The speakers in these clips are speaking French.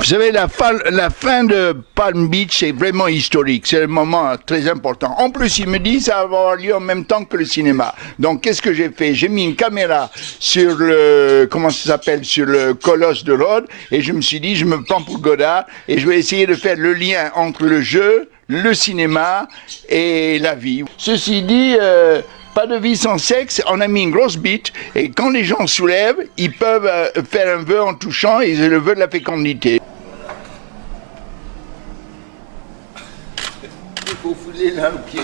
Vous savez, la fin de Palm Beach est vraiment historique. C'est un moment très important. En plus, il me dit ça va avoir lieu en même temps que le cinéma. Donc, qu'est-ce que j'ai fait? J'ai mis une caméra sur le, comment ça s'appelle, sur le colosse de Rhodes, et je me suis dit, je me prends pour Godard, et je vais essayer de faire le lien entre le jeu, le cinéma et la vie. Ceci dit, pas de vie sans sexe, on a mis une grosse bite, et quand les gens soulèvent, ils peuvent faire un vœu en touchant, et c'est le vœu de la fécondité. Il faut fouler là le pied.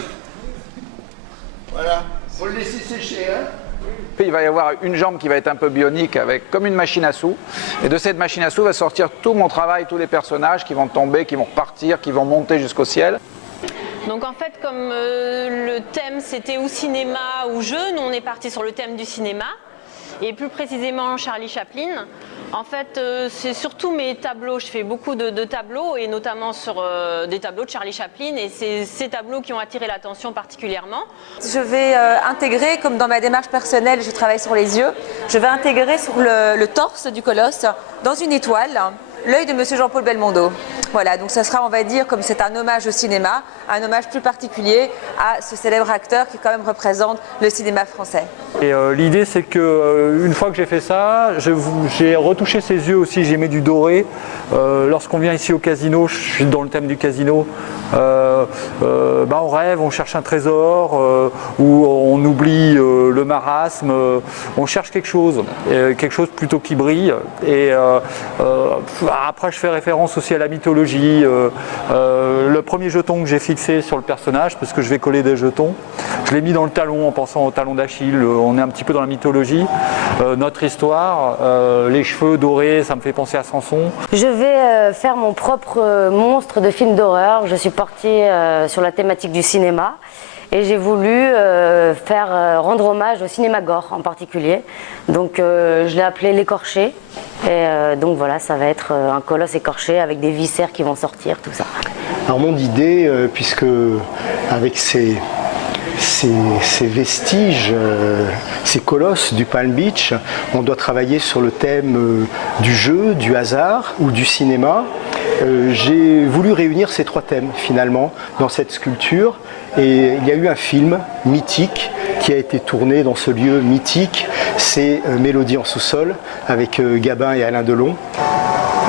Voilà, faut le laisser sécher, hein. Il va y avoir une jambe qui va être un peu bionique, avec comme une machine à sous. Et de cette machine à sous va sortir tout mon travail, tous les personnages qui vont tomber, qui vont repartir, qui vont monter jusqu'au ciel. Donc en fait, comme le thème c'était ou cinéma ou jeu, nous on est parti sur le thème du cinéma. Et plus précisément Charlie Chaplin. En fait, c'est surtout mes tableaux. Je fais beaucoup de tableaux, et notamment sur des tableaux de Charlie Chaplin. Et c'est ces tableaux qui ont attiré l'attention particulièrement. Je vais intégrer, comme dans ma démarche personnelle, je travaille sur les yeux, je vais intégrer sur le torse du colosse, dans une étoile, l'œil de Monsieur Jean-Paul Belmondo. Voilà, donc ça sera, on va dire, comme c'est un hommage au cinéma, un hommage plus particulier à ce célèbre acteur qui quand même représente le cinéma français. Et l'idée, c'est que une fois que j'ai fait ça, j'ai retouché ses yeux aussi, j'ai mis du doré. Lorsqu'on vient ici au casino, je suis dans le thème du casino, on rêve, on cherche un trésor, ou on oublie le marasme, on cherche quelque chose plutôt qui brille. Et après, je fais référence aussi à la mythologie. Le premier jeton que j'ai fixé sur le personnage, parce que je vais coller des jetons, je l'ai mis dans le talon en pensant au talon d'Achille. On est un petit peu dans la mythologie, notre histoire, les cheveux dorés, ça me fait penser à Samson. Je vais faire mon propre monstre de film d'horreur. Je suis partie sur la thématique du cinéma. Et j'ai voulu rendre hommage au cinéma gore en particulier. Donc je l'ai appelé l'écorché. Et donc voilà, ça va être un colosse écorché avec des viscères qui vont sortir, tout ça. Alors mon idée, puisque avec ces vestiges, ces colosses du Palm Beach, on doit travailler sur le thème du jeu, du hasard ou du cinéma. J'ai voulu réunir ces trois thèmes finalement dans cette sculpture, et il y a eu un film mythique qui a été tourné dans ce lieu mythique, c'est Mélodie en sous-sol avec Gabin et Alain Delon.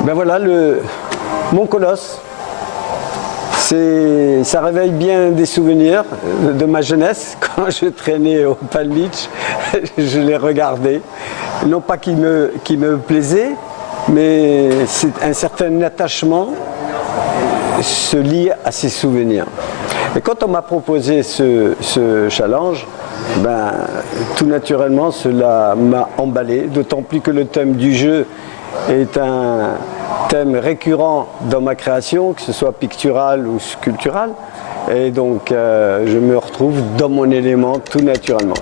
Ben voilà mon colosse. Ça réveille bien des souvenirs de ma jeunesse. Quand je traînais au Palm Beach, je les regardais. Non pas qu'ils me plaisaient, mais c'est un certain attachement se lie à ces souvenirs. Et quand on m'a proposé ce challenge, tout naturellement cela m'a emballé, d'autant plus que le thème du jeu est un thème récurrent dans ma création, que ce soit pictural ou sculptural, et donc je me retrouve dans mon élément tout naturellement.